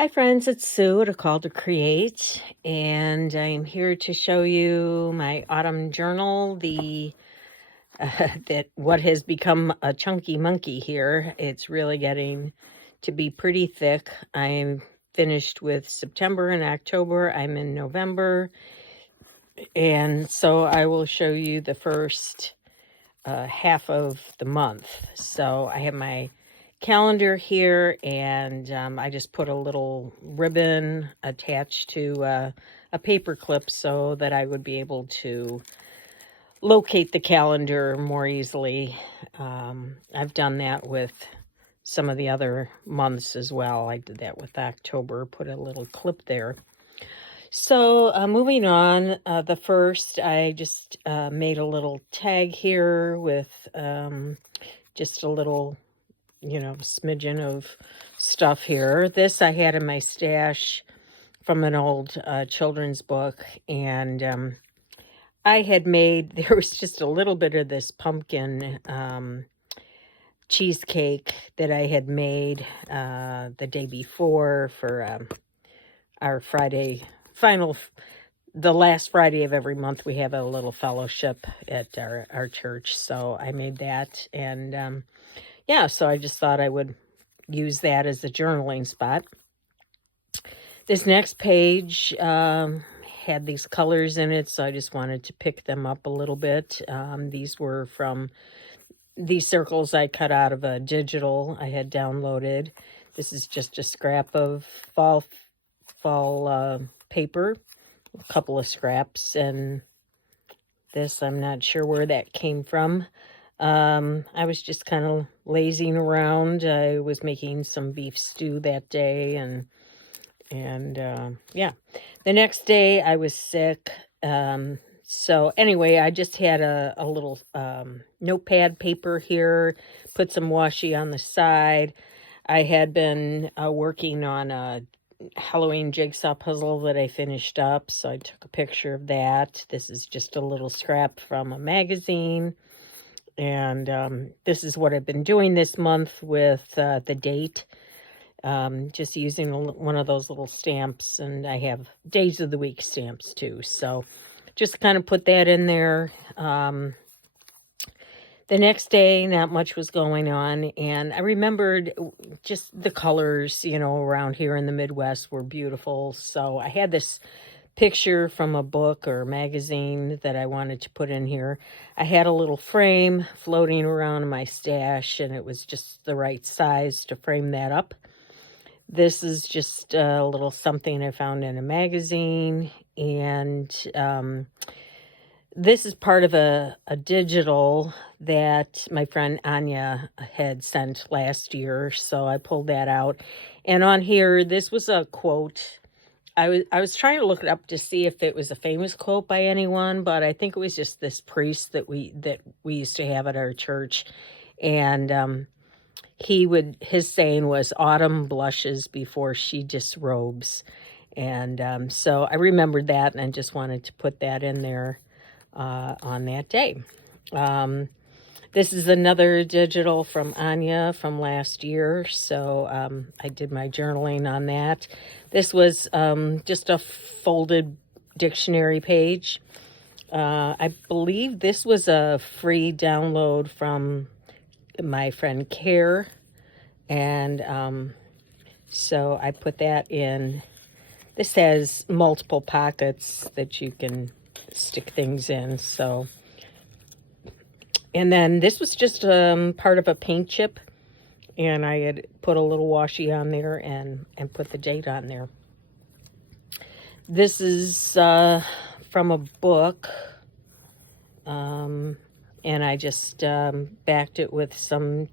Hi friends, it's Sue at A Call to Create, and I'm here to show you my autumn journal, the that what has become a chunky monkey here. It's really getting to be pretty thick. I'm finished with September and October. I'm in November, and so I will show you the first half of the month. So I have my calendar here, and I just put a little ribbon attached to a paper clip so that I would be able to locate the calendar more easily. I've done that with some of the other months as well. I did that with October, put a little clip there. So moving on, the first, I just made a little tag here with just a little, smidgen of stuff here. This I had in my stash from an old children's book, and I had made, there was just a little bit of this pumpkin cheesecake that I had made the day before for our the last Friday of every month. We have a little fellowship at our church, so I made that, and yeah, so I just thought I would use that as a journaling spot. This next page had these colors in it, so I just wanted to pick them up a little bit. These were from these circles I cut out of a digital I had downloaded. This is just a scrap of fall paper, a couple of scraps, and this, I'm not sure where that came from. I was just kind of lazing around. I was making some beef stew that day, and yeah. The next day I was sick. So anyway, I just had a little notepad paper here, put some washi on the side. I had been working on a Halloween jigsaw puzzle that I finished up, so I took a picture of that. This is just a little scrap from a magazine, and this is what I've been doing this month with the date. Just using one of those little stamps, and I have days of the week stamps too, so just kind of put that in there. The next day, not much was going on, and I remembered just the colors, around here in the Midwest were beautiful. So I had this picture from a book or magazine that I wanted to put in here. I had a little frame floating around in my stash, and it was just the right size to frame that up. This is just a little something I found in a magazine, and this is part of a digital that my friend Anya had sent last year, so I pulled that out. And on here, this was a quote. I was trying to look it up to see if it was a famous quote by anyone, but I think it was just this priest that we used to have at our church, and his saying was, "Autumn blushes before she disrobes," and so I remembered that, and I just wanted to put that in there on that day. This is another digital from Anya from last year, so I did my journaling on that. This was just a folded dictionary page. I believe this was a free download from my friend Care, and so I put that in. This has multiple pockets that you can stick things in, so. And then this was just part of a paint chip, and I had put a little washi on there and put the date on there. This is from a book, and I just backed it with some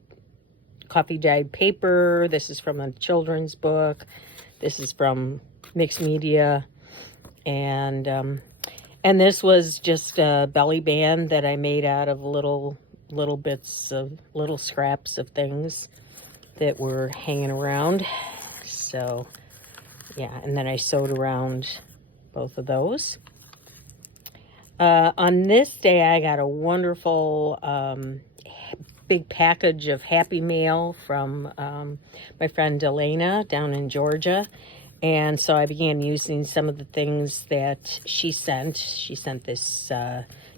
coffee dyed paper. This is from a children's book. This is from Mixed Media, and this was just a belly band that I made out of little bits of little scraps of things that were hanging around. So yeah, and then I sewed around both of those. On this day, I got a wonderful big package of Happy Mail from my friend Delana down in Georgia. And so I began using some of the things that she sent. She sent this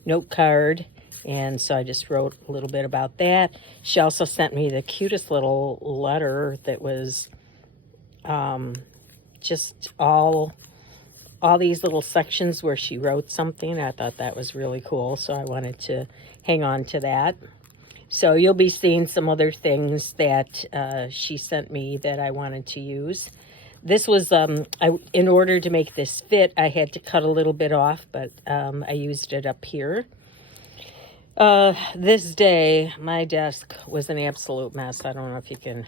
note card, and so I just wrote a little bit about that. She also sent me the cutest little letter that was just all these little sections where she wrote something. I thought that was really cool, so I wanted to hang on to that. So you'll be seeing some other things that she sent me that I wanted to use. This was, in order to make this fit, I had to cut a little bit off, but I used it up here. This day, my desk was an absolute mess. I don't know if you can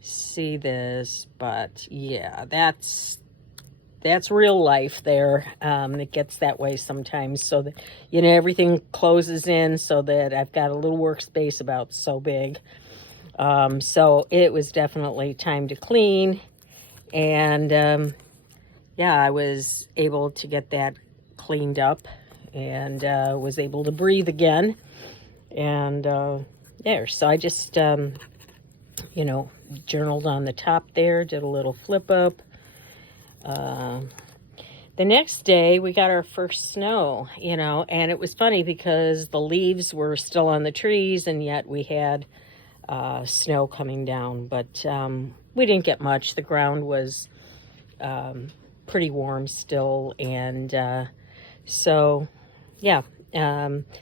see this, but yeah, that's real life there. It gets that way sometimes, so that, you know, everything closes in so that I've got a little workspace about so big. So it was definitely time to clean. And yeah, I was able to get that cleaned up and was able to breathe again. And there, so I just, you know, journaled on the top there, did a little flip up. The next day we got our first snow, you know, and it was funny because the leaves were still on the trees and yet we had snow coming down, but we didn't get much. The ground was pretty warm still, and so yeah,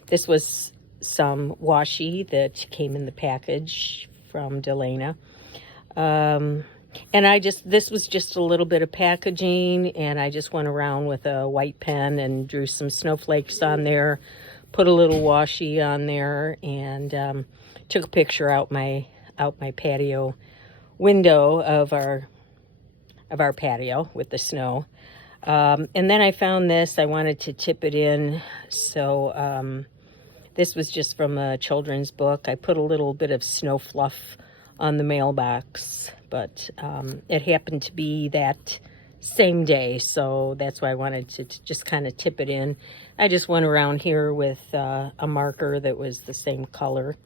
this was some washi that came in the package from Delana. And this was just a little bit of packaging, and I just went around with a white pen and drew some snowflakes on there, put a little washi on there, and took a picture out my patio window of our patio with the snow. And then I found this. I wanted to tip it in, so this was just from a children's book. I put a little bit of snow fluff on the mailbox, but it happened to be that same day, so that's why I wanted to just kind of tip it in. I just went around here with a marker that was the same color.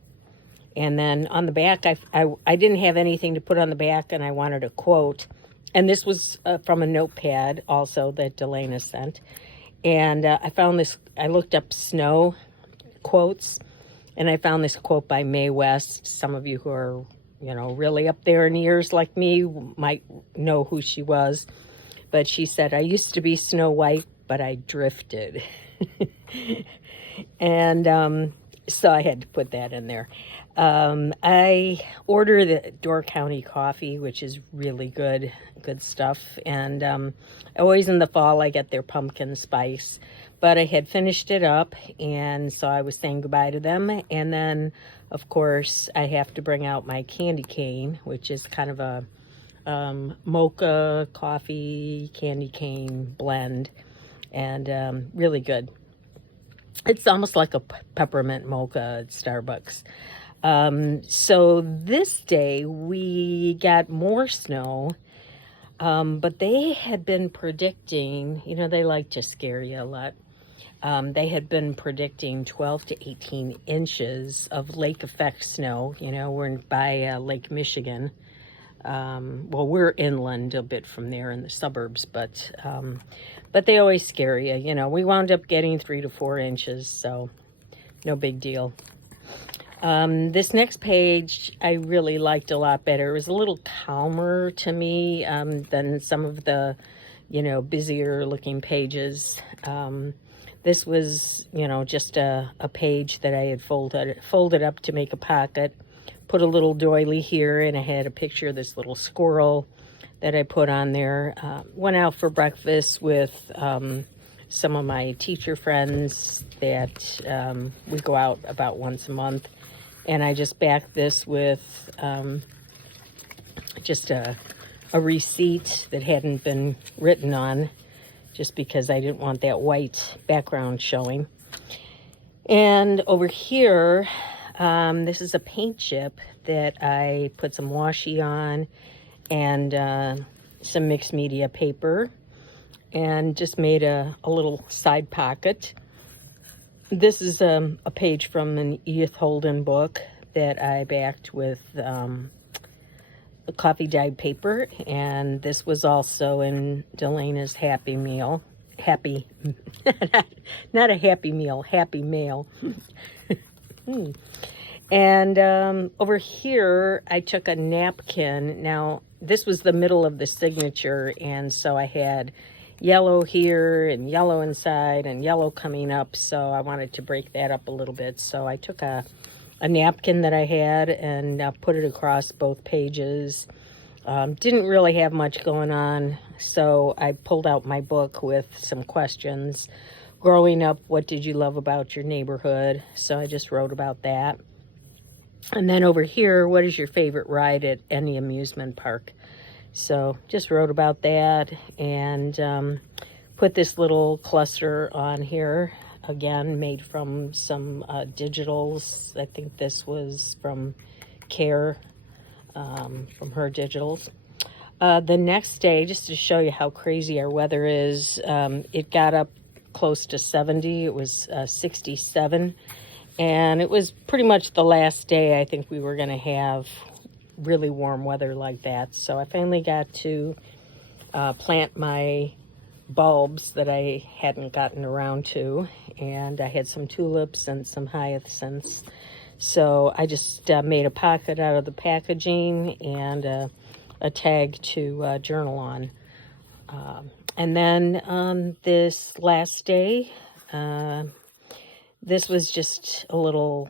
And then on the back, I didn't have anything to put on the back, and I wanted a quote. And this was from a notepad also that Delana sent. And I found this, I looked up snow quotes, and I found this quote by Mae West. Some of you who are, you know, really up there in years like me might know who she was. But she said, "I used to be Snow White, but I drifted." And so I had to put that in there. I order the Door County coffee, which is really good stuff. And always in the fall, I get their pumpkin spice. But I had finished it up, and so I was saying goodbye to them. And then, of course, I have to bring out my candy cane, which is kind of a mocha coffee candy cane blend, and really good. It's almost like a peppermint mocha at Starbucks. So this day we got more snow, but they had been predicting, you know, they like to scare you a lot. They had been predicting 12 to 18 inches of lake effect snow. You know, we're by Lake Michigan. Well, we're inland a bit from there in the suburbs, but they always scare you. You know, we wound up getting 3 to 4 inches, so no big deal. This next page I really liked a lot better. It was a little calmer to me than some of the, you know, busier looking pages. This was, you know, just a page that I had folded up to make a pocket. Put a little doily here, and I had a picture of this little squirrel that I put on there. Went out for breakfast with some of my teacher friends that we go out about once a month. And I just backed this with just a receipt that hadn't been written on, just because I didn't want that white background showing. And over here, this is a paint chip that I put some washi on and some mixed media paper, and just made a little side pocket. This is a page from an Edith Holden book that I backed with a coffee dyed paper, and this was also in Delena's Happy Meal. Happy, not a Happy Meal, Happy Mail. And over here, I took a napkin. Now, this was the middle of the signature, and so I had yellow here and yellow inside and yellow coming up, so I wanted to break that up a little bit. So I took a napkin that I had and put it across both pages. Didn't really have much going on, so I pulled out my book with some questions. Growing up, what did you love about your neighborhood? So I just wrote about that. And then over here, what is your favorite ride at any amusement park? So just wrote about that, and put this little cluster on here, again, made from some digitals. I think this was from Care, from her digitals. The next day, just to show you how crazy our weather is, it got up close to 70. It was 67. And it was pretty much the last day I think we were going to have really warm weather like that. So I finally got to plant my bulbs that I hadn't gotten around to. And I had some tulips and some hyacinths. So I just made a pocket out of the packaging and a tag to journal on. And then on this last day, this was just a little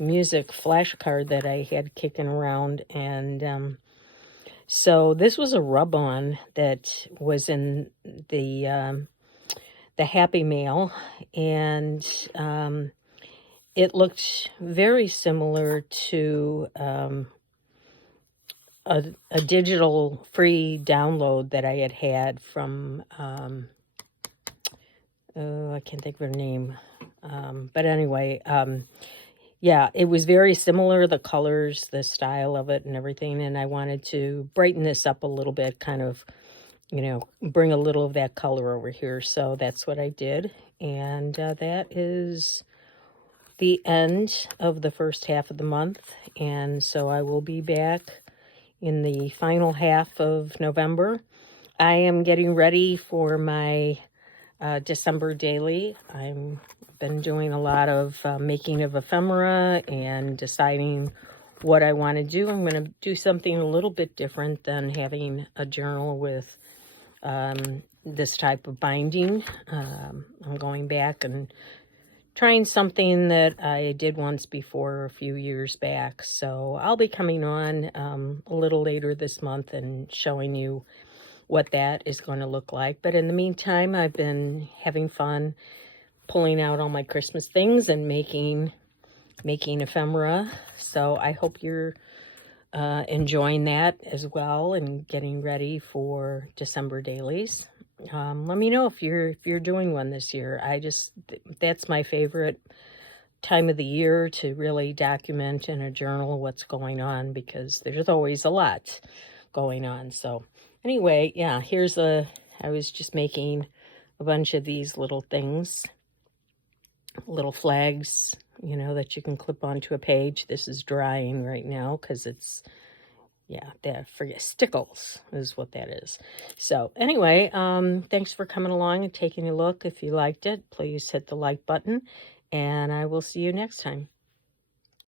music flashcard that I had kicking around, and so this was a rub-on that was in the Happy Mail, and it looked very similar to a digital free download that I had from I can't think of her name. But anyway, yeah, it was very similar, the colors, the style of it and everything. And I wanted to brighten this up a little bit, kind of, bring a little of that color over here. So that's what I did. And that is the end of the first half of the month. And so I will be back in the final half of November. I am getting ready for my December daily. I've been doing a lot of making of ephemera and deciding what I want to do. I'm going to do something a little bit different than having a journal with this type of binding. I'm going back and trying something that I did once before a few years back. So I'll be coming on a little later this month and showing you what that is going to look like. But in the meantime, I've been having fun pulling out all my Christmas things and making ephemera. So I hope you're enjoying that as well and getting ready for December dailies. Let me know if you're doing one this year. That's my favorite time of the year to really document in a journal what's going on, because there's always a lot going on. So anyway, yeah, I was just making a bunch of these little things, little flags, that you can clip onto a page. This is drying right now because it's, stickles is what that is. So anyway, thanks for coming along and taking a look. If you liked it, please hit the like button, and I will see you next time.